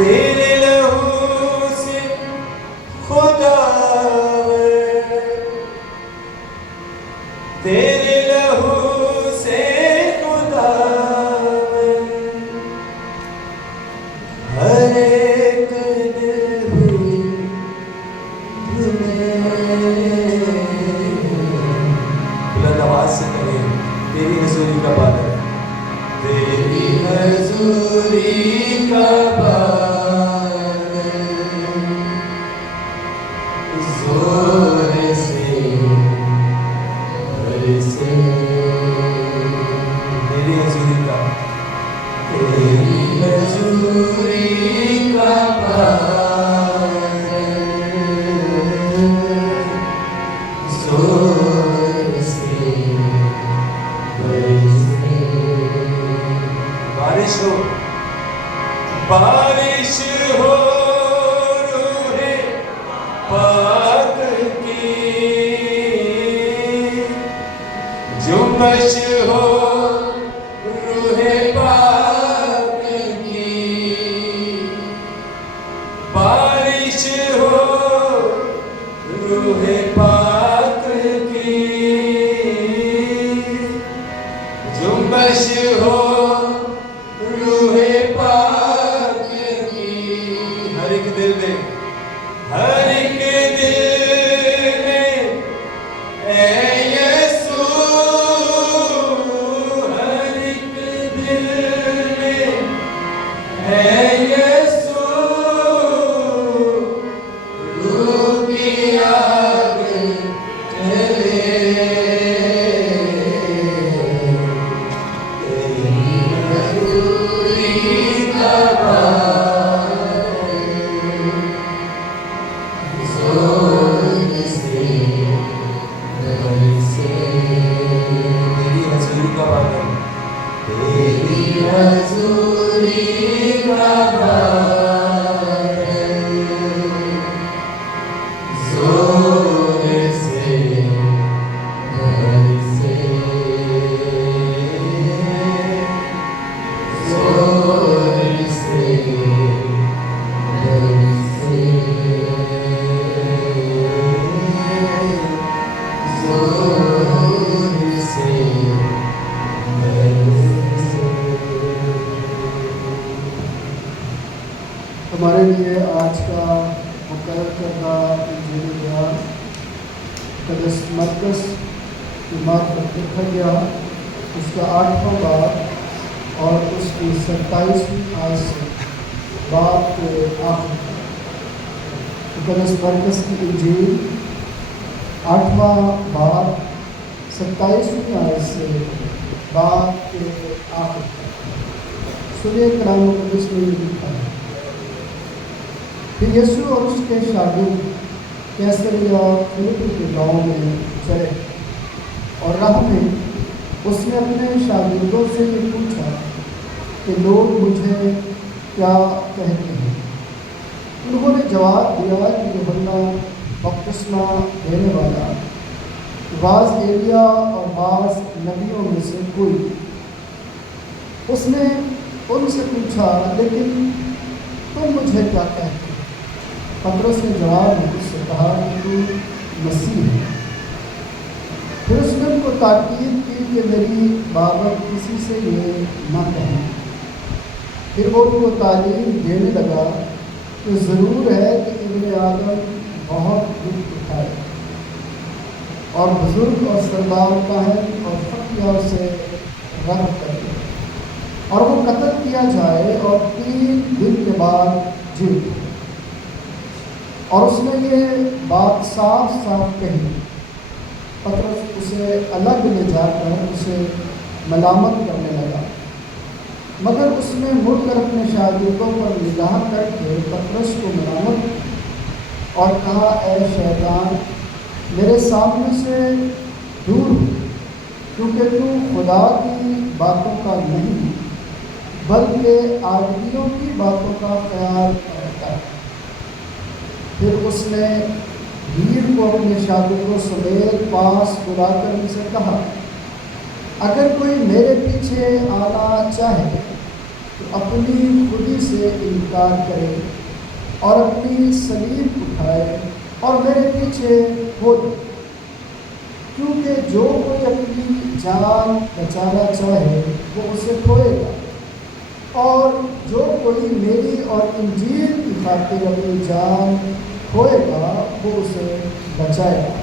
تیرے لہو سے خدا تیرے لہو سے خدا ہر ایک دل بلند آواز سے کہیں تیری حضوری کا بادل تیری حضوری کا بادل زور سے برسے تیری حضوری کا بادل زور سے برسے بارش ہو روح پاک کی جنبش ہو روح پاک کی بارش ہو روح پاک کی جنبش ہو روح پاک کی ہر ایک دل میں ہر ایک دل میں اے یسوع ہر ایک دل میں اے یسوع روح کی آگ جلے ہمارے لیے آج کا مقرر کردہ انجیل بیان قدس مرکز کی مارفت لکھا گیا اس کا 8واں باب اور اس کی 27ویں آیت سے باب کے آخر تک قدس مرکز کی انجیل 8واں باب 27ویں آیت سے باب کے آخر تک سنیے کلام مقدس میں یہ لکھا ہے۔ پھر یسوع اور اس کے شاگرد کیسریا فلیپی کے گاؤں میں چلے اور راہ میں اس نے اپنے شاگردوں سے یہ پوچھا کہ لوگ مجھے کیا کہتے ہیں؟ انہوں نے جواب دیا کہ یوحنا بپتسمہ دینے والا، بعض ایلیا اور بعض نبیوں میں سے کوئی۔ اس نے ان سے پوچھا لیکن تم مجھے کیا کہتے ہیں؟ پطرس نے جواب میں اس سے کہا کہ تو مسیح ہے۔ پھر اس نے ان کو تاکید کی کہ میری بابت کسی سے یہ نہ کہیں۔ پھر وہ ان کو تعلیم دینے لگا کہ ضرور ہے کہ ابن آدم بہت دکھ اٹھائے اور بزرگ اور سردار کاہن اور فقیہ سے رد کرے اور وہ قتل کیا جائے اور 3 دن کے بعد جی اٹھے۔ اور اس نے یہ بات صاف صاف کہی۔ پطرس اسے الگ لے جا کر اسے ملامت کرنے لگا، مگر اس نے مڑ کر اپنے شاگردوں پر نگاہ کر کے پطرس کو ملامت کی اور کہا، اے شیطان، میرے سامنے سے دور ہو، کیونکہ تو خدا کی باتوں کا نہیں بلکہ آدمیوں کی باتوں کا خیال رکھتا ہے۔ پھر اس نے بھیڑ کو اپنے شاگردوں سمیت پاس بلا کر ان سے کہا، اگر کوئی میرے پیچھے آنا چاہے تو اپنی خودی سے انکار کرے اور اپنی صلیب اٹھائے اور میرے پیچھے ہو جائے، کیونکہ جو کوئی اپنی جان بچانا چاہے وہ اسے کھوئے گا، اور جو کوئی میری اور انجیل کی خاطر اپنی جان کھوئے گا وہ اسے بچائے گا۔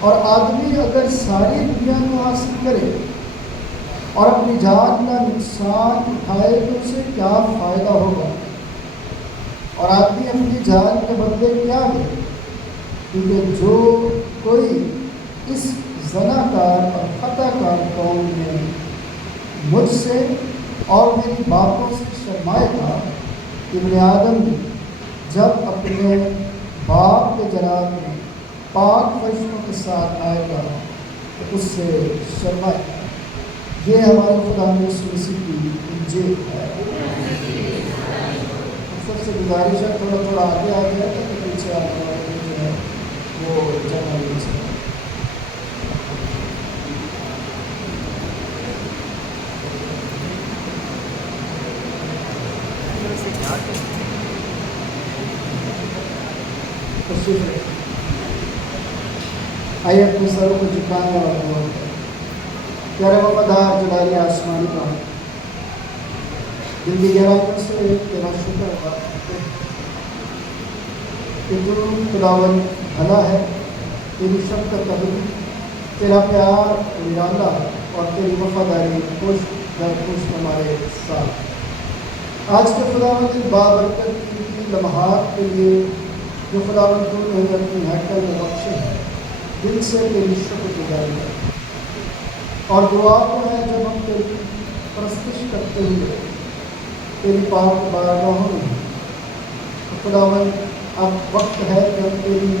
اور آدمی اگر ساری دنیا کو حاصل کرے اور اپنی جان کا نقصان اٹھائے تو اسے کیا فائدہ ہوگا؟ اور آدمی اپنی جان کے بدلے کیا دے؟ کیونکہ جو کوئی اس زناکار اور خطا کار قوم میں مجھ سے اور میری باتوں سے شرمائے گا، ابن آدم جب اپنے باپ کے جناب میں پاک فرشتوں کے ساتھ آئے گا تو اس سے شرمائے گا۔ یہ ہمارے خدا یسوع مسیح کی انجیل ہے۔ سب سے گزارش ہے تھوڑا تھوڑا آگے آ گیا کہ پیچھے آنے والے جو ہے وہ جمع نہیں سکتے۔ آئیے اپنے سروں کو جھکائیں اور دعا کریں۔ پیارے وفادار جلالی آسمانی کا دل کی گہرائیوں سے تیرا شکر ادا کرتے ہیں کہ تو خداوند بھلا ہے، تیری شفقت ابدی، تیرا پیار نرالا اور تیری وفاداری خوش در خوش ہمارے ساتھ۔ آج کے خداوند اس بابرکت قیمتی لمحات کے لیے جو خداوند تو نے اپنی ہیکل میں بخشے ہیں، دل سے تیری شکر گزاری ہے، اور دعا تو ہے جب ہم تیری پرستش کرتے ہوئے تیری پاک بارگاہوں میں، تو خداوند اب وقت ہے کہ ہم تیری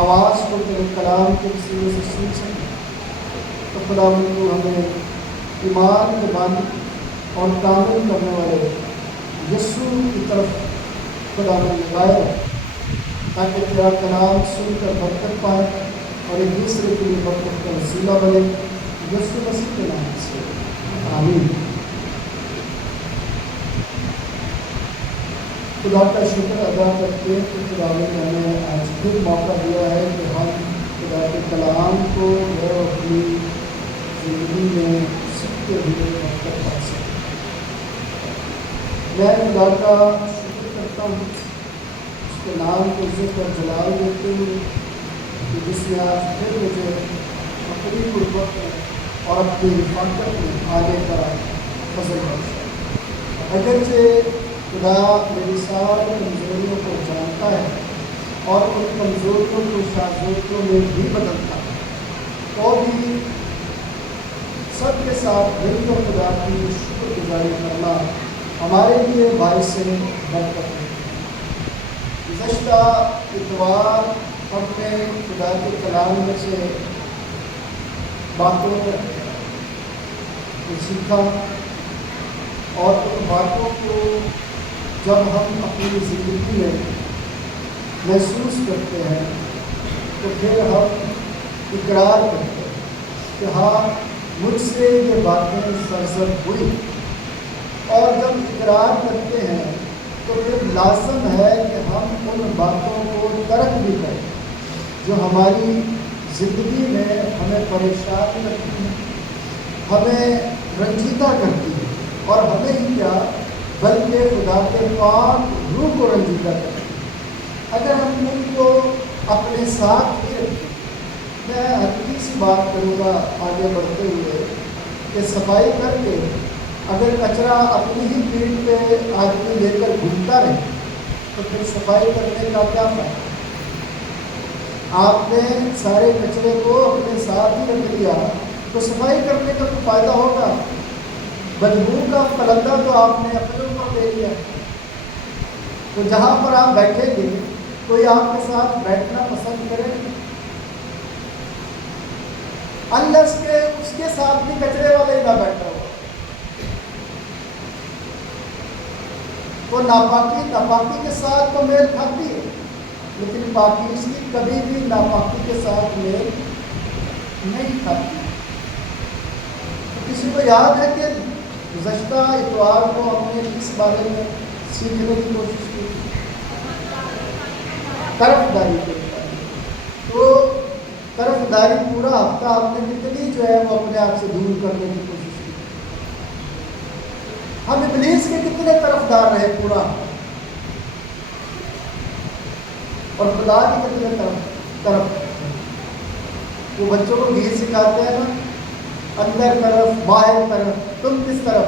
آواز کو تیرے کلام کے وسیلے سے سن سکیں۔ تو خداوند تو ہمیں ایمان کے بانی اور کامل کرنے والے یسوع کی طرف خداوند لگائے تاکہ تیرا کلام سن کر برکت پائے اور ایک دوسرے کے لیے برکت کا وسیلہ بنے، یسوع مسیح کے نام سے آمین۔ خدا کا شکر ادا کرتے ہیں کہ خدا نے ہمیں آج پھر موقع دیا ہے کہ ہم خدا کے کلام کو اپنی زندگی میں سیکھتے ہوئے برکت پا سکیں۔ میں خدا کا شکر کرتا ہوں، اس کے نام کو عزت اور جلال دیتے ہوئے کہ جس نے آج پھر مجھے اپنی غربت میں اور اپنی رفاقت میں آنے کا فضل بخشا۔ اگرچہ خدا میری ساری کمزوریوں کو جانتا ہے اور ان کمزوریوں کو شاذوبیوں میں بھی بدلتا ہے، تو بھی سب کے ساتھ مل کر خدا کی شکر گزاری کرنا ہمارے لیے باعث برکت ہے۔ گزشتہ اتوار ہم نے خدا کے کلام میں سے باتوں کو سیکھا، اور ان باتوں کو جب ہم اپنی زندگی میں محسوس کرتے ہیں تو پھر ہم اقرار کرتے ہیں کہ ہاں مجھ سے یہ باتیں سرزد ہوئی، اور جب اقرار کرتے ہیں تو پھر لازم ہے کہ ہم ان باتوں کو ترک بھی کریں جو ہماری زندگی میں ہمیں پریشان کرتی ہیں، ہمیں رنجیدہ کرتی ہیں، اور ہمیں ہی کیا بلکہ خدا کے پاک روح کو رنجیدہ کرتی ہیں۔ اگر ہم ان کو اپنے ساتھ ہی رکھیں، میں ہلکی سی بات کروں گا آگے بڑھتے ہوئے کہ صفائی کر کے اگر کچرا اپنی ہی پیٹھ پہ آدمی لے کر گھومتا رہے تو پھر صفائی کرنے کا کیا فائدہ؟ آپ نے سارے کچرے کو اپنے ساتھ ہی رکھ لیا تو صفائی کرنے کا تو فائدہ ہوگا، بدبو کا پلندہ تو آپ نے اپنے اوپر لے لیا۔ تو جہاں پر آپ بیٹھیں گے کوئی آپ کے ساتھ بیٹھنا پسند کرے انلیس کہ اس کے ساتھ بھی کچرے والے نہ بیٹھا ہو۔ تو ناپاکی کے ساتھ تو میل کھاتی ہے، لیکن پاکیزگی کبھی بھی ناپاکی کے ساتھ میل نہیں کھاتی۔ کسی کو یاد ہے کہ گزشتہ اتوار کو ہم نے اس بارے میں سیکھنے کی کوشش کی، طرف داری کے بارے میں۔ تو طرف داری پورا ہفتہ ہم نے کتنی جو ہے وہ اپنے آپ سے دور کرنے کی کوشش کی۔ ہم ابلیس کے کتنے طرف دار رہے پورا، اور خدا کی کتنے طرف۔ وہ بچوں کو گیت سکھاتے ہیں نا، اندر طرف باہر طرف، تم کس طرف؟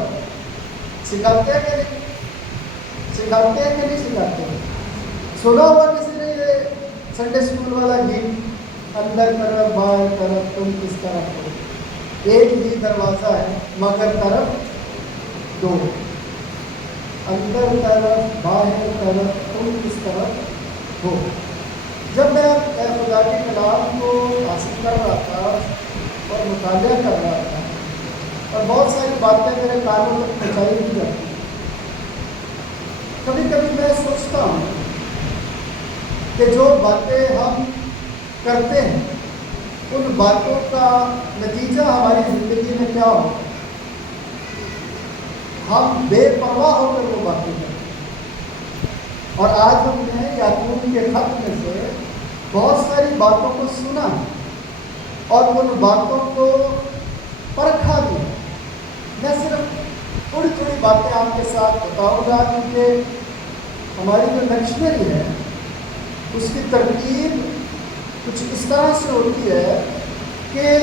سکھاتے ہیں کہ نہیں؟ سکھاتے ہیں کہ نہیں سکھاتے ہیں؟ سنا ہوا کسی نے یہ سنڈے اسکول والا گیت، اندر طرف باہر طرف تم کس طرف ہو؟ ایک ہی دروازہ ہے مگر طرف دو، اندر طرف باہر طرف تم کس طرف ہو۔ جب میں خدا کے کلام کو حاصل کر رہا تھا اور مطالعہ کر رہا تھا، اور بہت ساری باتیں میرے کانوں تک پہنچائی بھی جاتی، کبھی کبھی میں سوچتا ہوں کہ جو باتیں ہم کرتے ہیں ان باتوں کا نتیجہ ہماری زندگی میں کیا ہو۔ ہم بے پرواہ ہو کر وہ باتیں کرتے ہیں، اور آج ہم نے یعقوب کے خط میں سے بہت ساری باتوں کو سنا اور ان باتوں کو پرکھا بھی۔ میں صرف تھوڑی تھوڑی باتیں آپ کے ساتھ بتاؤں گا، کیونکہ ہماری جو ڈکشنری ہے اس کی ترتیب کچھ اس طرح سے ہوتی ہے کہ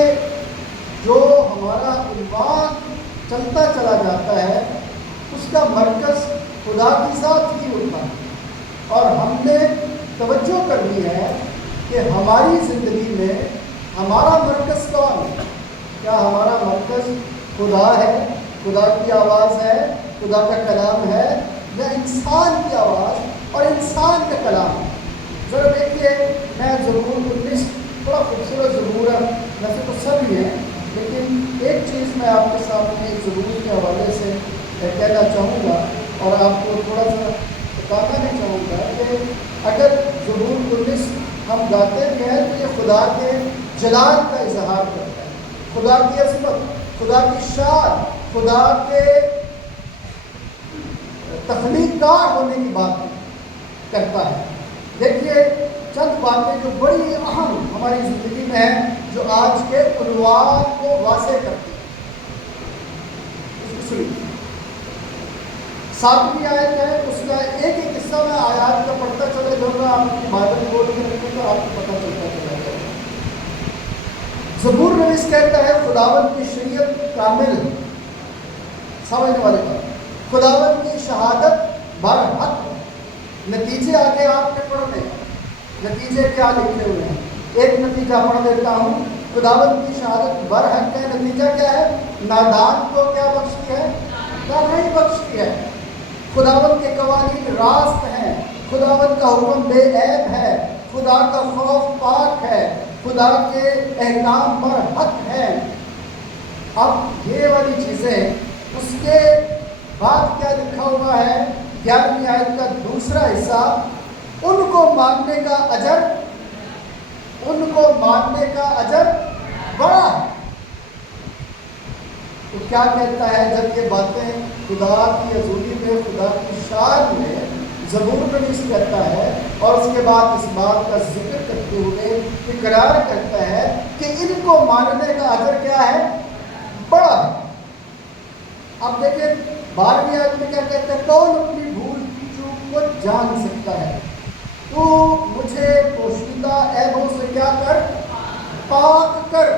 جو ہمارا عنوان چلتا چلا جاتا ہے اس کا مرکز خدا کی ذات ہی ہوتا ہے، اور ہم نے توجہ کرنی ہے کہ ہماری زندگی میں ہمارا مرکز کون ہے۔ کیا ہمارا مرکز خدا ہے، خدا کی آواز ہے، خدا کا کلام ہے، یا انسان کی آواز اور انسان کا کلام ہے؟ ذرا دیکھیے، میں زبور 19 بڑا خوبصورت زبور ہے، ویسے تو سب ہی ہیں، لیکن ایک چیز میں آپ کے سامنے زبور کے حوالے سے کہنا چاہوں گا اور آپ کو تھوڑا سا بتانا بھی چاہوں گا کہ اگر زبور 19 ہم گاتے بھی ہیں تو یہ خدا کے جلال کا اظہار کرتا ہے، خدا کی عظمت، خدا کی شان، خدا کے تخلیق کار ہونے کی بات کرتا ہے۔ دیکھیے چند باتیں جو بڑی اہم ہماری زندگی میں ہیں، جو آج کے عنوان کو واضح کرتی ہیں۔ اس کو سنیے، 7ویں آیت ہے، اس کا ایک ایک حصہ میں آیات کا پڑھتا چلے جاؤں گا، آپ کی بائبل بورڈ میں رکھیں تو آپ کو پتہ چلتا چلا جائے گا۔ زبور نویس کہتا ہے خداوند کی شریعت کامل ہے، سمجھنے والے بات، خداوند کی شہادت برحق ہے۔ نتیجے آگے آپ کے پڑھنے، نتیجے کیا لکھے ہوئے ہیں، ایک نتیجہ پڑھ دیتا ہوں، خداوند کی شہادت برحق ہے۔ نتیجہ کیا ہے؟ نادان کو کیا بخشتی ہے؟ نہیں بخشتی ہے۔ خداوند کے قوانین راست ہیں، خداوند کا حکم بے عیب ہے، خدا کا خوف پاک ہے، خدا کے احکام برحق ہیں۔ اب یہ والی چیزیں، اس کے بعد کیا لکھا ہوا ہے؟ 11ویں آیت کا دوسرا حصہ، ان کو ماننے کا اجر، ان کو ماننے کا اجر بڑا ہے۔ تو کیا کہتا ہے جب یہ باتیں خدا کی حضوری میں، خدا کی شان میں زبور نویس کہتا ہے، اور اس کے بعد اس بات کا ذکر کرتے ہوئے اقرار کرتا ہے کہ ان کو ماننے کا اجر کیا ہے؟ بڑا ہے۔ اب دیکھیں 12ویں آیت میں کیا کہتا ہے؟ کون اپنی بھول چوک کو جان سکتا ہے؟ تو مجھے پوشیدہ عیبوں سے کیا کر؟ پاک کر۔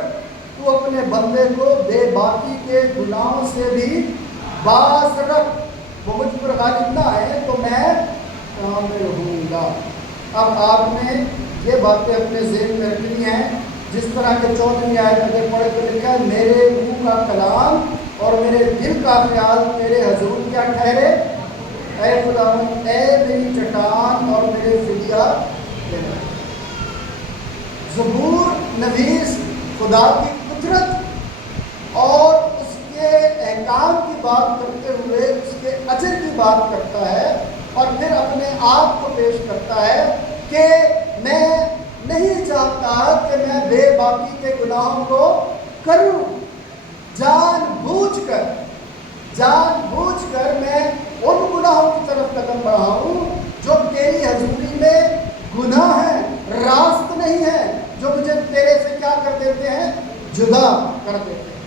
تو اپنے بندے کو بے باکی کے گناہوں سے بھی باز رکھ، وہ مجھ پر غالب نہ آئے تو میں کامل ہوں گا۔ اب آپ نے یہ باتیں اپنے ذہن میں رکھنی ہیں، جس طرح کے 14ویں آیت میں پڑھ کے لکھا ہے، میرے منہ کا کلام اور میرے دل کا خیال تیرے حضور کیا ٹھہرے؟ اے خداوند، اے میری چٹان اور میرے فدیہ دینا۔ زبور نویس خدا کی قدرت اور اس کے احکام کی بات کرتے ہوئے اس کے اجر کی بات کرتا ہے، اور پھر اپنے آپ کو پیش کرتا ہے کہ میں نہیں چاہتا کہ میں بے باکی کے گناہوں کو کروں، جان بوجھ کر جان بوجھ کر میں ان گناہوں کی طرف قدم بڑھاؤں جو تیری حضوری میں گناہ ہے، راست نہیں ہے، جو مجھے تیرے سے کیا کر دیتے ہیں؟ جدا کر دیتے ہیں۔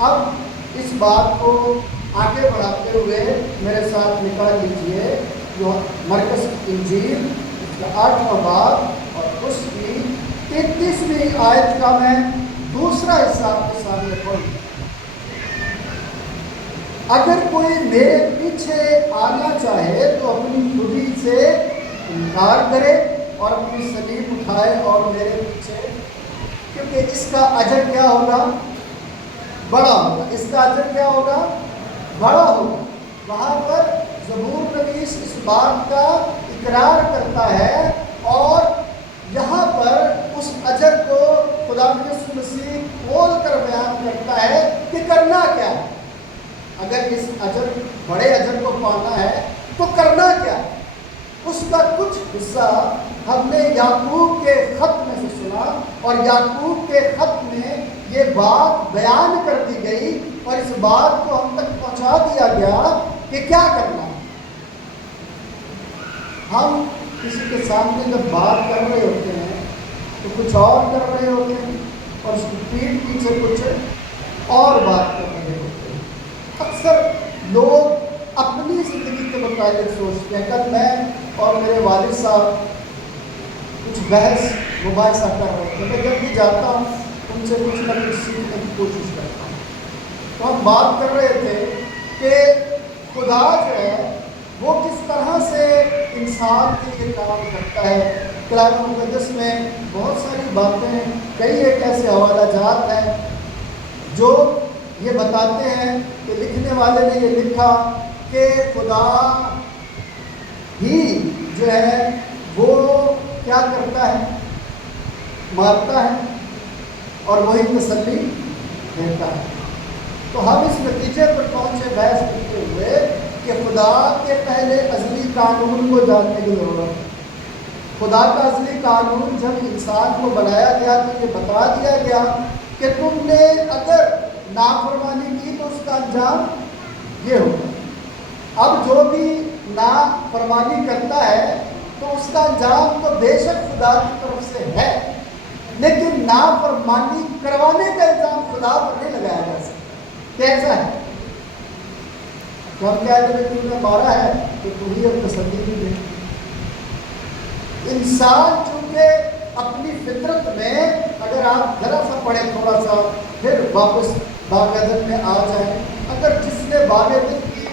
اب اس بات کو آگے بڑھاتے ہوئے میرے ساتھ نکال لیجئے جو مرکز انجیل اس کا 8واں باب اور اس کی 33ویں آیت کا میں دوسرا حصہ آپ کے سامنے پڑھوں۔ اگر کوئی میرے پیچھے آنا چاہے تو اپنی خودی سے انکار کرے اور اپنی صلیب اٹھائے اور میرے پیچھے، کیونکہ اس کا اجر کیا ہوگا؟ بڑا ہوگا۔ اس کا اجر کیا ہوگا؟ بڑا ہوگا۔ وہاں پر زبور نویس اس بات کا اقرار کرتا ہے اور یہاں پر اس اجر کو خدا یسوع مسیح کھول کر بیان کرتا ہے کہ کرنا کیا ہے۔ اگر اس اجر بڑے اجر کو پانا ہے تو کرنا کیا ہے؟ اس کا کچھ حصہ ہم نے یعقوب کے خط میں سے سنا اور یعقوب کے خط میں یہ بات بیان کر دی گئی اور اس بات کو ہم تک پہنچا دیا گیا کہ کیا کرنا ہے۔ ہم کسی کے سامنے جب بات کر رہے ہوتے ہیں تو کچھ اور کر رہے ہوتے ہیں اور اس کی پیٹھ پیچھے کچھ اور بات کر رہے ہوتے ہیں۔ اکثر لوگ اپنی زندگی کے متعلق سوچتے ہیں۔ کل میں اور میرے والد صاحب کچھ بحث مباحثہ کر رہے تھے۔ میں جب بھی جاتا ہوں ان سے کچھ نہ کچھ سیکھنے کی کوشش کرتا ہوں۔ تو ہم بات کر رہے تھے کہ خدا جو ہے وہ کس طرح سے انسان کے لیے کام کرتا ہے۔ کلام مقدس میں بہت ساری باتیں ہیں، کئی ایک ایسے حوالہ جات ہیں جو یہ بتاتے ہیں کہ لکھنے والے نے یہ لکھا کہ خدا ہی جو ہے وہ کیا کرتا ہے؟ مارتا ہے اور وہی تسلی دیتا ہے۔ تو ہم اس نتیجے پر پہنچے بحث کرتے ہوئے کہ خدا کے پہلے ازلی قانون کو جاننے کی ضرورت ہے۔ خدا کا ازلی قانون جب انسان کو بنایا گیا تو یہ بتا دیا گیا کہ تم نے اگر نافرمانی کی تو اس کا انجام یہ ہوگا۔ اب جو بھی نافرمانی کرتا ہے تو اس کا انجام تو بے شک خدا کی طرف سے ہے، لیکن نافرمانی کروانے کا الزام خدا پر نہیں لگایا جا سکتا۔ کیسا ہے؟ تو ہم کیا جب تم نے مارا ہے تو تم ہی اب تسلی بھی دے۔ انسان چونکہ اپنی فطرت میں، اگر آپ ذرا سا پڑھیں تھوڑا سا پھر واپس باغ عدن میں آ جائیں، اگر جس نے باغ عدن کی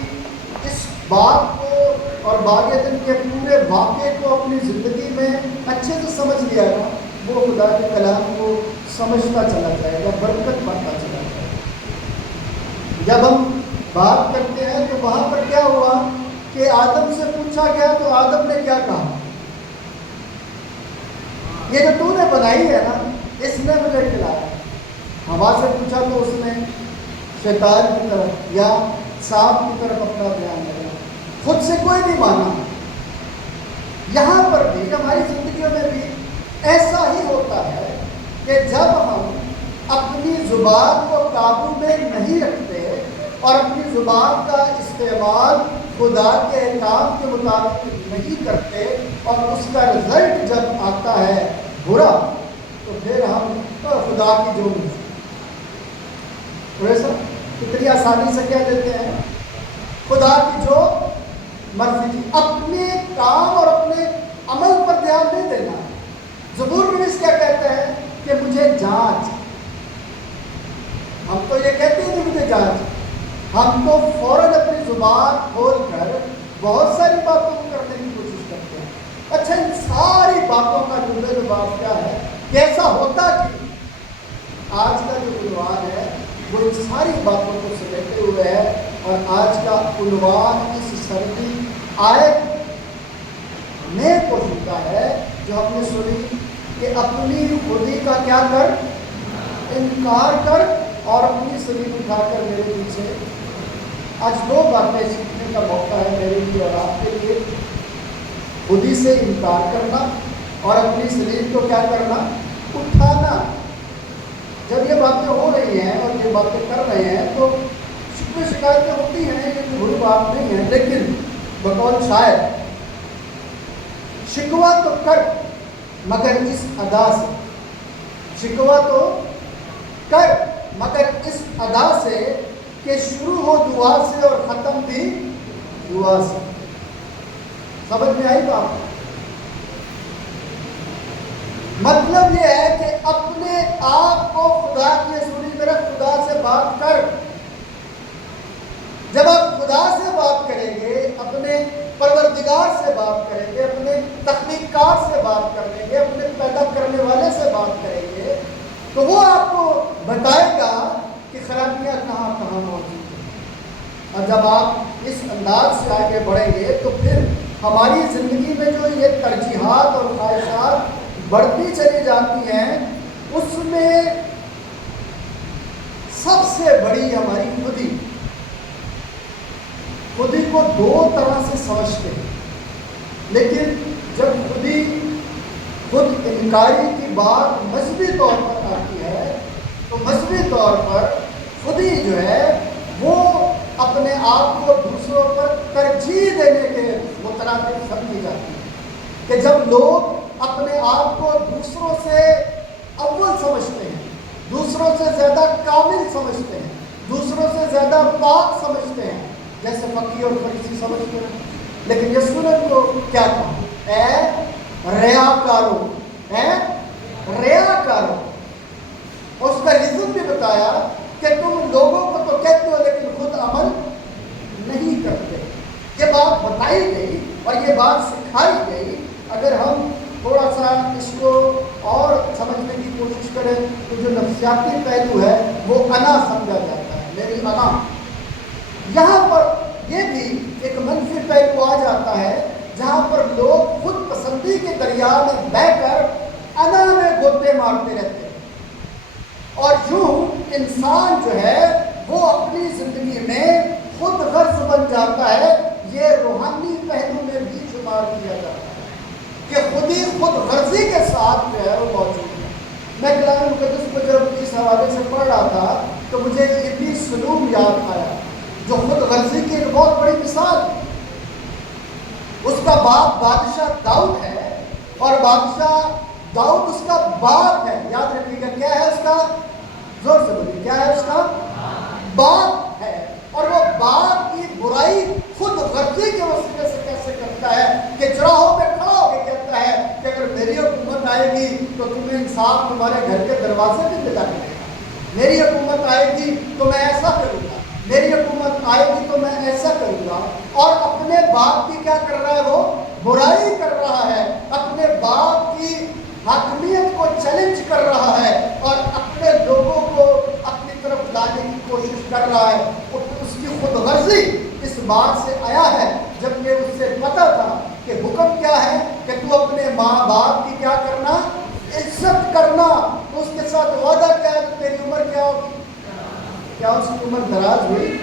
اس بات کو اور باغ عدن کے پورے واقعے کو اپنی زندگی میں اچھے سے سمجھ لیا نا، وہ خدا کے کلام کو سمجھتا چلا جائے گا، برکت پاتا چلا جائے گا۔ جب ہم بات کرتے ہیں تو وہاں پر کیا ہوا کہ آدم سے پوچھا گیا تو آدم نے کیا کہا؟ یہ جو تو نے بنائی ہے نا اس نے مجھے کھلایا۔ ہوا سے پوچھا تو اس نے شیطان کی طرف یا سانپ کی طرف اپنا بیان لگا، خود سے کوئی نہیں مانا۔ یہاں پر بھی ہماری زندگیوں میں بھی ایسا ہی ہوتا ہے کہ جب ہم اپنی زبان کو قابو میں نہیں رکھتے اور اپنی زبان کا استعمال خدا کے احکام کے مطابق نہیں کرتے اور اس کا رزلٹ جب آتا ہے برا تو پھر ہم خدا کی جو ویسا کتنی آسانی سے کہہ دیتے ہیں خدا کی جو مرضی تھی۔ اپنے کام اور اپنے عمل پر دھیان نہیں دینا۔ زبور نویس کیا کہتے ہیں کہ مجھے جانچ، ہم تو یہ کہتے ہیں کہ مجھے جانچ، ہم تو فوراً اپنی زبان کھول کر بہت ساری باتوں کو کرنے کی کوشش کرتے ہیں۔ اچھا ان ساری باتوں کا جملے جواب کیا ہے؟ کیسا ہوتا کہ آج کا جو عنوان ہے وہ ان ساری باتوں کو سمیٹے ہوئے ہے، اور آج کا عنوان اس سردی آیت میں پوچھتا ہے جو ہم نے سنی کہ اپنی خودی کا کیا کر؟ انکار کر اور اپنی صلیب اٹھا کر میرے پیچھے۔ آج دو باتیں سیکھنے کا موقع ہے میرے لیے اور آپ کے لیے، خودی سے انکار کرنا اور اپنی صلیب کو کیا کرنا؟ اٹھانا۔ جب یہ باتیں ہو رہی ہیں اور یہ باتیں کر رہے ہیں تو شکوے شکایتیں ہوتی ہیں، یہ کوئی بری بات نہیں ہے، لیکن بقول شاعر شکوہ تو کر مگر اس ادا سے، شکوہ تو کر مگر اس ادا سے کہ شروع ہو دعا سے اور ختم بھی دعا سے۔ سمجھ میں آئی بات؟ مطلب یہ ہے کہ اپنے آپ کو خدا کی حضوری میں رکھ، خدا سے بات کر۔ جب آپ خدا سے بات کریں گے، اپنے پروردگار سے بات کریں گے، اپنے تخلیقکار سے بات کریں گے، اپنے پیدا کرنے والے سے بات کریں گے، تو وہ آپ کو بتائے گا کہ خرابیاں کہاں کہاں موجود ہیں۔ اور جب آپ اس انداز سے آگے بڑھیں گے تو پھر ہماری زندگی میں جو یہ ترجیحات اور خواہشات بڑھتی چلی جاتی ہیں، اس میں سب سے بڑی ہماری خودی کو دو طرح سے سمجھتے ہیں، لیکن جب خود انکاری کی بات مذہبی طور پر آتی ہے تو مذہبی طور پر خودی جو ہے وہ اپنے آپ کو دوسروں پر ترجیح دینے کے مترادف سمجھی جاتی ہے، کہ جب لوگ اپنے آپ کو دوسروں سے اول سمجھتے ہیں، دوسروں سے زیادہ کامل سمجھتے ہیں، دوسروں سے زیادہ پاک سمجھتے ہیں، جیسے فقیہ اور فریسی سمجھتے ہیں۔ لیکن یسوع نے تو کیا کہا؟ اے ریاکارو، ریاکارو، اور اس کا ریزن بھی بتایا کہ تم لوگوں کو تو کہتے ہو لیکن خود عمل نہیں کرتے۔ یہ بات بتائی گئی اور یہ بات سکھائی گئی۔ اگر ہم تھوڑا سا اس کو اور سمجھنے کی کوشش کریں تو جو نفسیاتی پہلو ہے وہ انا سمجھا جاتا ہے، میری انا۔ یہاں پر یہ بھی ایک منفی پہلو آ جاتا ہے جہاں پر لوگ خود پسندی کے دریا میں بہہ کر انا میں گوتے مارتے رہتے ہیں، اور یوں انسان جو ہے وہ اپنی زندگی میں خود غرض بن جاتا ہے۔ یہ روحانی پہلو میں بھی شمار کیا جاتا ہے کہ خود غرضی کے ساتھ جو ہے وہ موجود ہے۔ میں کلام مقدس کو جب اس حوالے سے پڑھ رہا تھا تو مجھے ابن سلوم یاد آیا، جو خود غرضی کی ایک بہت بڑی مثال ہے۔ اس کا باپ بادشاہ داؤد ہے اور بادشاہ داؤد اس کا باپ ہے۔ یاد رکھیے گا کیا ہے اس کا؟ زور سے بولیے، کیا ہے اس کا؟ باپ ہے۔ اور وہ باپ کی برائی خود غرضی کے وسیلے سے کیسے کرتا ہے کہ چراہوں پہ کھڑا ہو کے کہتا ہے کہ اگر میری حکومت آئے گی تو تمہیں انصاف تمہارے گھر کے دروازے پہ ملا کرے گا، میری حکومت آئے گی تو میں ایسا کروں گا، میری حکومت آئے گی تو میں ایسا کروں گا۔ اور اپنے باپ کی کیا کر رہا ہے؟ وہ برائی کر رہا ہے، اپنے باپ کی حاکمیت کو چیلنج کر رہا ہے اور اپنے لوگوں کو اپنی طرف لانے کی کوشش کر رہا ہے۔ اس کی خود غرضی اس بات سے آیا ہے جبکہ اس سے پتہ تھا کہ حکم کیا ہے کہ تو اپنے ماں باپ کی کیا کرنا؟ عزت کرنا۔ تو اس کے ساتھ وعدہ کیا ہے؟ تیری عمر کیا ہوگی؟ کیا اس کی عمر دراز ہوئی؟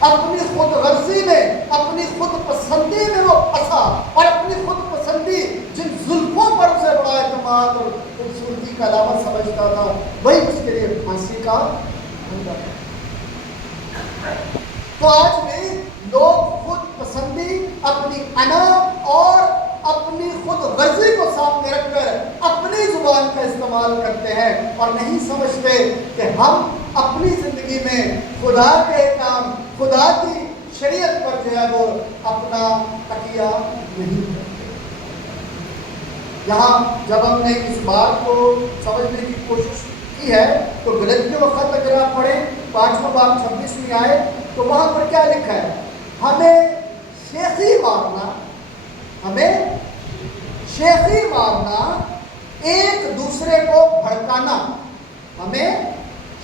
اپنی خود غرضی میں، اپنی خود پسندی میں وہ پھنسا، اور اپنی خود پسندی جن زلفوں پر اسے بڑا اعتماد اور خوبصورتی کا علامت سمجھتا تھا وہی اس کے لیے پھانسی کا ہوتا تھا۔ تو آج بھی لوگ خود پسندی، اپنی انا اور اپنی خود غرضی کو سامنے رکھ کر اپنی زبان کا استعمال کرتے ہیں اور نہیں سمجھتے کہ ہم اپنی زندگی میں خدا کے کام، خدا کی شریعت پر جو ہے وہ اپنا تکیہ نہیں کرتے۔ یہاں جب ہم نے اس بات کو سمجھنے کی کوشش کی ہے تو غلطیوں کا خط اگر آپ پڑھیں 5واں باب 26ویں آیت تو وہاں پر کیا لکھا ہے؟ ہمیں شیخی مارنا، ایک دوسرے کو بھڑکانا، ہمیں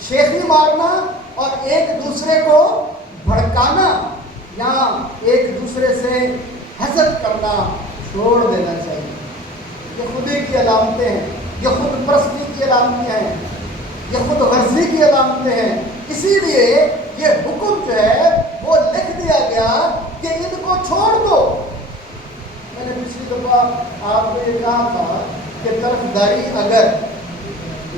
شیخی مارنا اور ایک دوسرے کو بھڑکانا یا ایک دوسرے سے حسد کرنا چھوڑ دینا چاہیے۔ یہ خودی کی علامتیں ہیں، یہ خود پرستی کی علامتیں ہیں، یہ خود غرضی کی علامتیں ہیں۔ اسی لیے یہ حکم جو ہے وہ لکھ دیا گیا کہ ان کو چھوڑ دو۔ میں نے پچھلی دفعہ آپ کو یہ کہا تھا کہ طرفداری اگر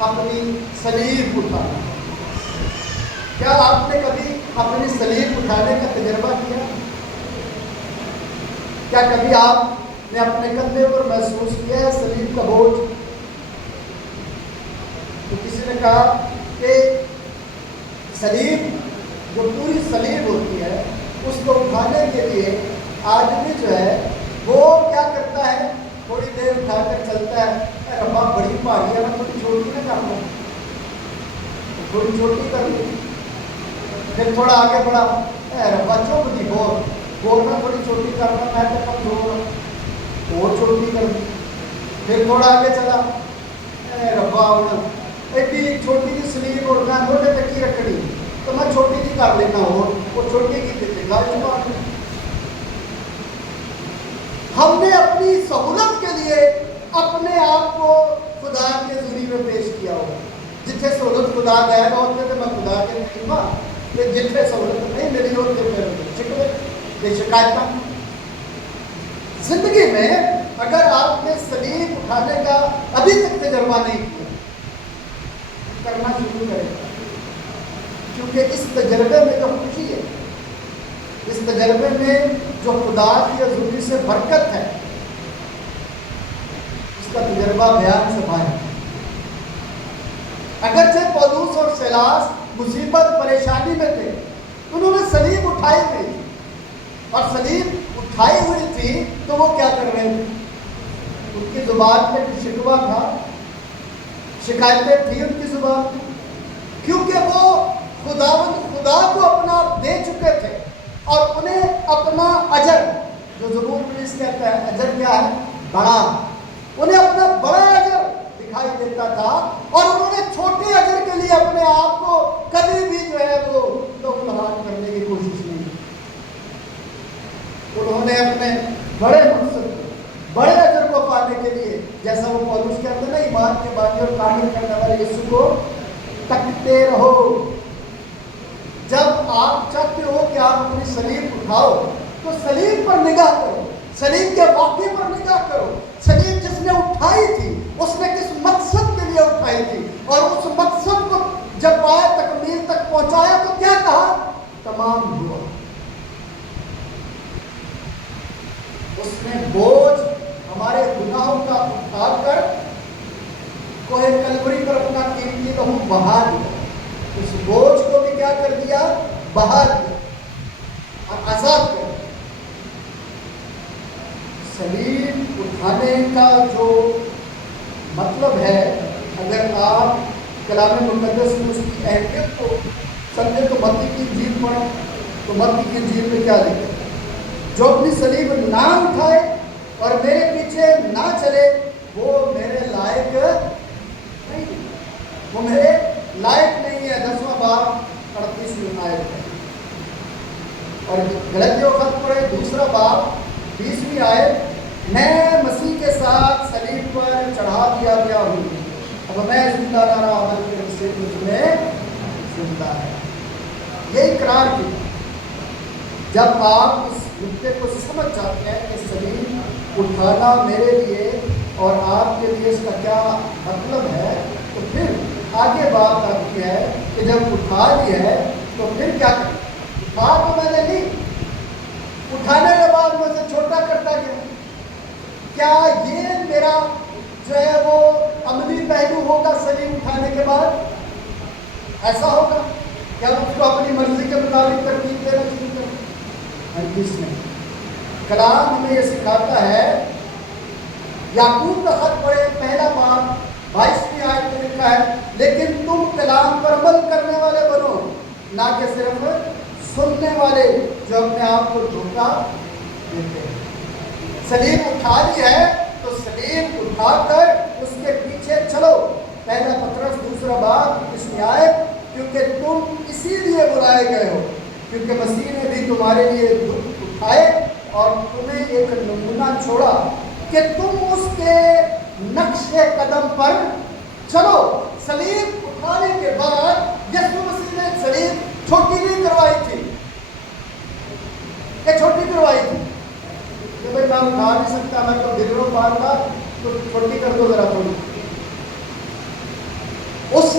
اپنی سلیب اٹھانا. کیا آپ نے کبھی اپنی سلیب اٹھانے کا تجربہ کیا؟ کیا کبھی آپ نے اپنے کندھے پر محسوس کیا ہے سلیب کا بوجھ؟ تو کسی نے کہا کہ سلیب جو پوری سلیب ہوتی ہے اس کو اٹھانے کے لیے آدمی جو ہے وہ کیا کرتا ہے؟ تھوڑی دیر اٹھا کر چلتا ہے. اے ربا بڑی بھاری ہے، میں تھوڑی چھوٹی نہ کر لوں، تھوڑی چھوٹی کر لی. پھر تھوڑا آگے بڑھا، اے ربا چپ دی بور میں تھوڑی چھوٹی کرنا، میں تو کمزور ہوں، اور چھوٹی کر دی. پھر تھوڑا آگے چلا، اے ربا ایڈی چھوٹی کی سلیب اور میں موٹے تک کی رکھنی، تو میں چھوٹی کی کر لیتا ہوں، وہ چھوٹی کی دیتے گا. ہم نے اپنی سہولت کے لیے اپنے آپ کو خدا کے حضوری میں پیش کیا ہو. جتنے سہولت خدا دے گا ہوتے تو میں خدا کے نہیں ہوں، جتنے سہولت نہیں میری ہوتے پھر شکایت. زندگی میں اگر آپ نے سلیب اٹھانے کا ابھی تک تجربہ نہیں کیا، کرنا شروع کریں، کیونکہ اس تجربے میں جو خوشی ہے، اس تجربے میں جو خدا کی حضوری سے برکت ہے، اس کا تجربہ بیان سے باہر ہے. اگرچہ پولوس اور سیلاس مصیبت پریشانی میں تھے، انہوں نے سلیب اٹھائی ہوئی، اور سلیب اٹھائی ہوئی تھی تو وہ کیا کر رہے تھے؟ ان کی زبان میں شکوہ تھا، شکایتیں تھی ان کی زبان میں، کیونکہ وہ خدا کو اپنا دے چکے تھے، اور انہیں اپنا اجر، جو زبور میں اس کہتا ہے اجر کیا ہے؟ بڑا. انہیں اپنا بڑا اجر دکھائی دیتا تھا، اور انہوں نے چھوٹے اجر کے لیے اپنے آپ کو کبھی بھی جو ہے وہ لوکلہان کرنے کی کوشش نہیں. انہوں نے اپنے بڑے مقصد کو، بڑے اجر کو پانے کے لیے، جیسا وہ پولس کہتے ہیں نا، ایمان کے بانی اور کامل کرنے والے یسوع کو تکتے رہو. جب آپ چاہتے ہو کہ آپ اپنی سلیب اٹھاؤ تو سلیب پر نگاہ کرو، سلیب کے واقعے پر نگاہ کرو. سلیب جس نے اٹھائی تھی اس نے کس مقصد کے لیے اٹھائی تھی، اور اس مقصد کو جب پایا تکمیل تک پہنچایا تو کیا کہا؟ تمام ہوا. اس نے بوجھ ہمارے گناہوں کا اٹھا کر کوہ کلوری پر اپنا قیمتی لہو بہا دیا. اس بوجھ کو بھی کیا کر دیا؟ بہا دیا اور آزاد کر دیا. سلیب اٹھانے کا جو مطلب ہے، اگر آپ کلام مقدس میں اس کی اہمیت کو سمجھیں تو متی کی انجیل پڑھیں تو متی کی انجیل میں کیا لکھا ہے؟ جو اپنی سلیب نہ اٹھائے اور میرے پیچھے نہ چلے وہ میرے لائق نہیں، وہ میرے لائق نہیں ہے. 10واں باب 38 آیت ہے. اور غلطیوں خط پڑھے 2 باب 20 آیت، میں مسیح کے ساتھ صلیب پر چڑھا دیا گیا ہوں، اب میں زندہ نہ رہا بلکہ مسیح مجھ میں زندہ ہے. یہ اقرار کی. جب آپ اس نقطے کو سمجھ جاتے ہیں کہ صلیب اٹھانا میرے لیے اور آپ کے لیے اس کا کیا مطلب ہے، تو پھر آگے بات آتی ہے کہ جب اٹھا لیا ہے تو پھر کیا کریں؟ اٹھا تو میں نے لی، اٹھانے کے بعد میں سے چھوٹا کرتا گیا. کیا یہ میرا جو ہے وہ عملی پہلو ہوگا صلیب اٹھانے کے بعد؟ ایسا ہوگا کیا اس کو اپنی مرضی کے مطابق ترتیب دینا شروع کریں؟ ہرگز نہیں. کلام ہمیں یہ سکھاتا ہے. یعقوب کا خط پڑھے 1 باب 22 آیت میں لکھا ہے، لیکن تم کلام پر عمل کرنے والے بنو، نہ کہ صرف سننے والے جو اپنے آپ کو دھوکہ دیتے ہیں. صلیب اٹھا لی ہے تو صلیب اٹھا کر اس کے پیچھے چلو. 1 پطرس 2 باب 20 آیت، کیونکہ تم اسی لیے بلائے گئے ہو کیونکہ مسیح نے بھی تمہارے لیے دکھ اٹھائے اور تمہیں ایک نمونہ چھوڑا کہ تم اس کے نقش قدم پر چلو. صلیب اٹھانے کے بعد یسوع مسیح نے صلیب چھوٹی نہیں کروائی تھی، کہ چھوٹی کروائی تھی کہ بھائی میں اٹھا نہیں سکتا، میں تو گروں پار تھا تو چھوٹی کر دو ذرا تھوڑی.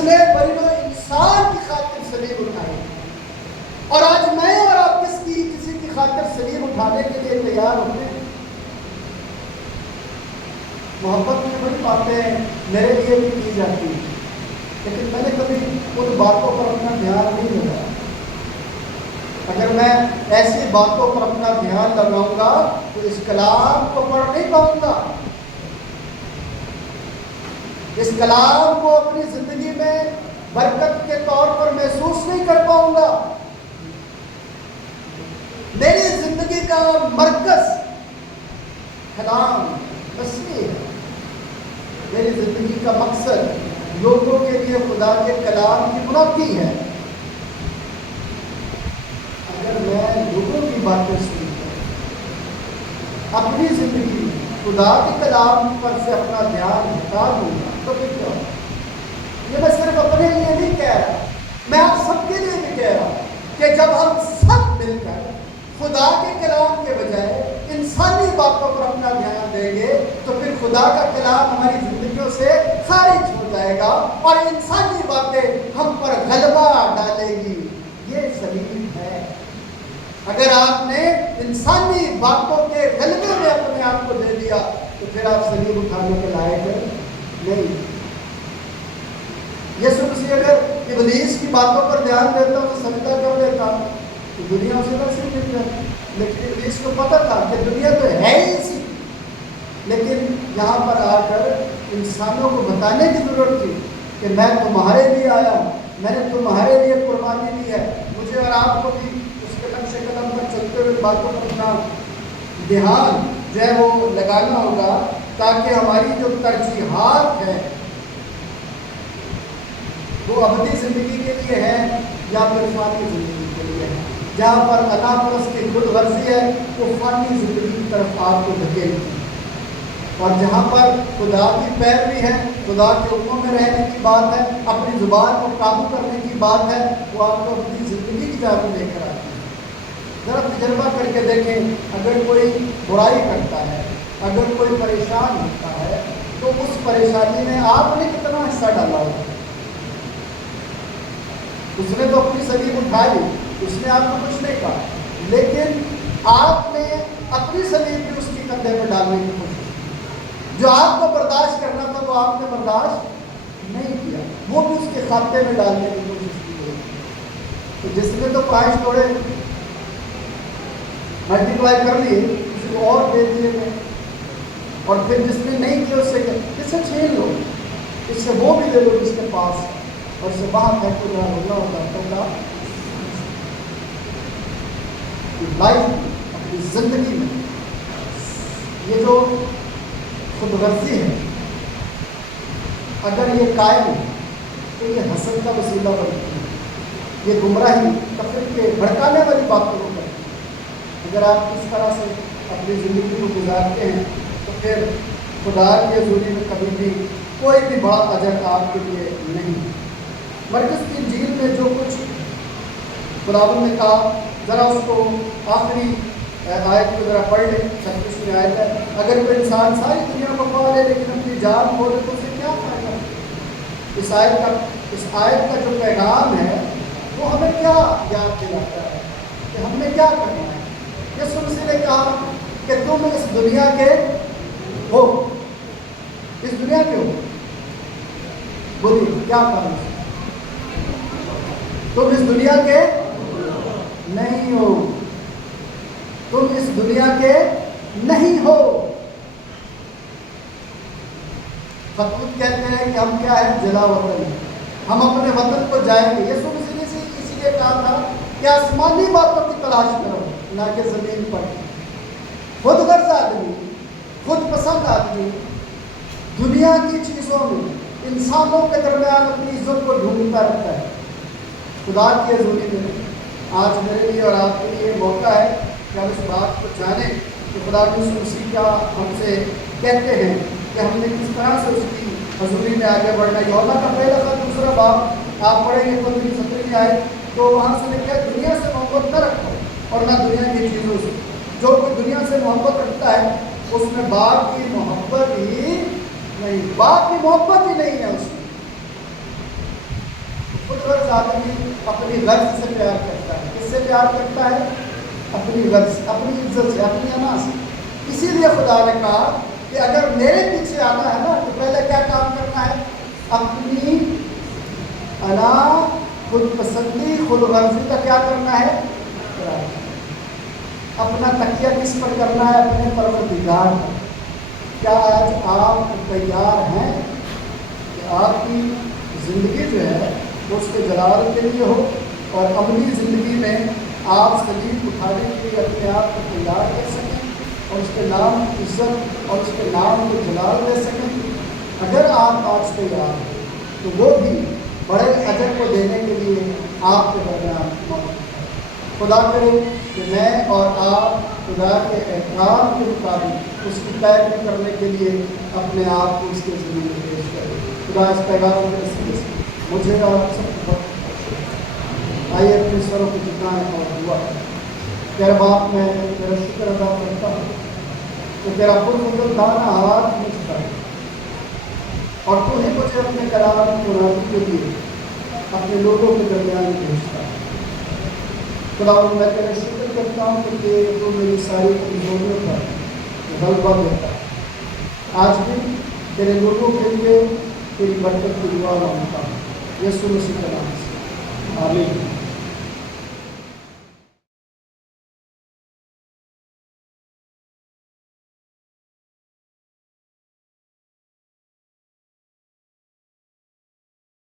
نے بنی نوع انسان کی خاطر صلیب اٹھائی، اور آج میں اور آپ کسی کی خاطر صلیب اٹھانے کے لیے تیار ہوتے ہیں؟ محبت میں بڑی باتیں میرے لیے بھی کی جاتی ہیں، لیکن میں نے کبھی ان باتوں پر اپنا دھیان نہیں لگایا۔ اگر میں ایسی باتوں پر اپنا دھیان لگاؤں گا تو اس کلام کو پڑھ نہیں پاؤں گا، اس کلام کو اپنی زندگی میں برکت کے طور پر محسوس نہیں کر پاؤں گا۔ میری زندگی کا مرکز کلام مسیح ہے، میری زندگی کا مقصد لوگوں کے لیے خدا کے کلام کی منادی ہے۔ اگر میں لوگوں کی باتیں سن کر اپنی زندگی میں خدا کے کلام پر سے اپنا دھیان ہٹا دوں گا تو پھر کیا ہوگا؟ یہ میں صرف اپنے لیے نہیں کہہ رہا، میں آپ سب کے لیے بھی کہہ رہا ہوں کہ جب ہم سب مل کر خدا کے کلام کے بجائے انسانی باتوں پر اپنا دھیان دیں گے تو پھر خدا کا کلام ہماری زندگیوں سے خارج ہو جائے گا اور انسانی باتیں ہم پر غلبہ ڈالے گی۔ یہ صلیب ہے۔ اگر آپ نے انسانی باتوں کے غلبے میں اپنے آپ کو دے دیا تو پھر آپ صلیب اٹھانے کے لائق نہیں۔ یسوع مسیح اگر ابلیس کی باتوں پر دھیان دیتا تو سجدہ کر دیتا تو دنیا اسے نہ صرف مل جاتی، لیکن ابلیس کو پتہ تھا کہ دنیا تو ہے ہی اسی، لیکن یہاں پر آ کر انسانوں کو بتانے کی ضرورت تھی کہ میں تمہارے لیے آیا ہوں، میں نے تمہارے لیے قربانی دی ہے۔ مجھے اور آپ کو بھی اس کے نقش قدم پر چلتے ہوئے باتوں پر اپنا دھیان جو ہے وہ لگانا ہوگا تاکہ ہماری جو ترجیحات ہیں وہ ابدی زندگی کے لیے ہے یا پھر فانی زندگی کے لیے ہے۔ جہاں پر انا پرست کی خود غرضی ہے وہ فانی زندگی کی طرف آپ کو دھکیلتی ہے، اور جہاں پر خدا کی پیروی ہے، خدا کے حکموں میں رہنے کی بات ہے، اپنی زبان کو قابو کرنے کی بات ہے، وہ آپ کو اپنی زندگی کی جانب لے کر آتی ہے۔ ذرا تجربہ کر کے دیکھیں، اگر کوئی برائی کرتا ہے، اگر کوئی پریشان ہوتا ہے تو اس پریشانی میں آپ نے کتنا حصہ ڈالا ہوگا؟ اس نے تو اپنی صلیب اٹھا لی، اس نے آپ کو کچھ نہیں کہا، لیکن آپ نے اپنی صلیب بھی اس کے کندھے میں ڈالنے کی کوشش کی۔ جو آپ کو برداشت کرنا تھا وہ آپ نے برداشت نہیں کیا، وہ بھی اس کے کھاتے میں ڈالنے کی کوشش کی۔ تو جس نے تو پانچ توڑے ملٹیپلائی کر لیے، کسی کو اور دے دیے گئے، اور پھر جس نے نہیں کیا اس سے اس سے چھین لو، اس سے وہ بھی دے دو جس کے پاس ہے، اور اسے وہاں پھینک کے اللہ ہوگا۔ لائف اپنی زندگی میں یہ جو خود غرضی ہے اگر یہ قائم ہے تو یہ حسد کا وسیلہ بنتی ہے، یہ گمراہی تفریق بھڑکانے والی باتوں کو کرتی ہے۔ اگر آپ اس طرح سے اپنی زندگی کو گزارتے ہیں تو پھر خدا کی حضوری میں کبھی بھی کوئی بھی بڑا اجر آپ کے لیے نہیں۔ مرکز کی انجیل میں جو کچھ خداوند نے کہا، ذرا اس کو آخری آیت کو ذرا پڑھ لیں۔ 36ویں آیت ہے، اگر کوئی انسان ساری دنیا کو پا لے لیکن اپنی جان کھو دے تو اسے کیا فائدہ؟ اس آیت کا جو پیغام ہے وہ ہمیں کیا یاد دلاتا ہے کہ ہم نے کیا کرنا ہے؟ یسوع مسیح نے کہا کہ تم اس دنیا کے ہو، اس دنیا کے ہو، بولیے کیا کرنا ہے؟ تم اس دنیا کے نہیں ہو، تم اس دنیا کے نہیں ہو۔ خطوط کہتے ہیں کہ ہم کیا ہے؟ جلا وطن ہیں، ہم اپنے وطن کو جائیں گے۔ یسوع مسیح نے اسی لیے کہا تھا کہ آسمانی باتوں کی تلاش کرو نہ کہ زمین پر۔ خود غرض آدمی، خود پسند آدمی دنیا کی چیزوں میں انسانوں کے درمیان اپنی عزت کو ڈھونڈتا رہتا ہے۔ خدا کی حضوری میں آج میرے لیے اور آپ کے لیے موقع ہے کہ ہم اس بات کو جانیں کہ خدا کی مسیح کیا ہم سے کہتے ہیں کہ ہم نے کس طرح سے اس کی حضوری میں آگے بڑھنا ہے۔ یوحنا کا پہلا خط 2 باب آپ پڑھیں گے 15-17 آئے تو وہاں سے لکھا ہے دنیا سے محبت نہ رکھو اور نہ دنیا کی چیزوں سے۔ جو کوئی دنیا سے محبت رکھتا ہے اس میں باپ کی محبت ہی نہیں، باپ کی محبت ہی نہیں ہے اس میں۔ خود غرض آدمی اپنی غرض سے پیار کرتا ہے. کس سے پیار کرتا ہے؟ اپنی غرض، اپنی عزت سے، اپنی انا سے. اسی لیے خدا نے کہا کہ اگر میرے پیچھے آنا ہے نا تو پہلے کیا کام کرنا ہے؟ اپنی انا، خود پسندی، خود غرضی کا کیا کرنا ہے؟ اپنا تکیہ کس پر کرنا ہے؟ اپنے پروردگار پر. کیا آج آپ تیار ہیں کہ آپ کی زندگی جو ہے وہ اس کے جلال کے لیے ہو، اور عملی زندگی میں آپ صلیب اٹھانے کے لیے اپنے آپ کو تیار کر سکیں اور اس کے نام کی عزت اور اس کے نام کو جلال دے سکیں؟ اگر آپ آج تیار ہیں تو وہ بھی بڑے اجر کو دینے کے لیے آپ کے درمیان موجود ہے. خدا کرے کہ میں اور آپ خدا کے احکام کے مطابق اس کی پیروی کرنے کے لیے اپنے آپ کو اس کے ذریعے میں پیش کریں. خدا اس پیغام کے وسیلے سے مجھے اور آپ سب کو آئیے اپنے سروں کو جھکائیں اور دعا کریں. تیرا باپ میں تیرا شکر ادا کرتا ہوں کہ تیرا پرفضل دانا ہاتھ مجھ پر ہے، اور تو ہی مجھے اپنے کلام کی مرادی کے لیے اپنے لوگوں کے درمیان بھیجتا ہے. خدا میں تیرا شکر کرتا ہوں کہ تو میری ساری کمزوریوں پر غلبہ دیتا ہے. آج بھی تیرے لوگوں کے لیے تیری برکت کی دعا مانگتا ہوں یسوع مسیح کے نام سے، آمین.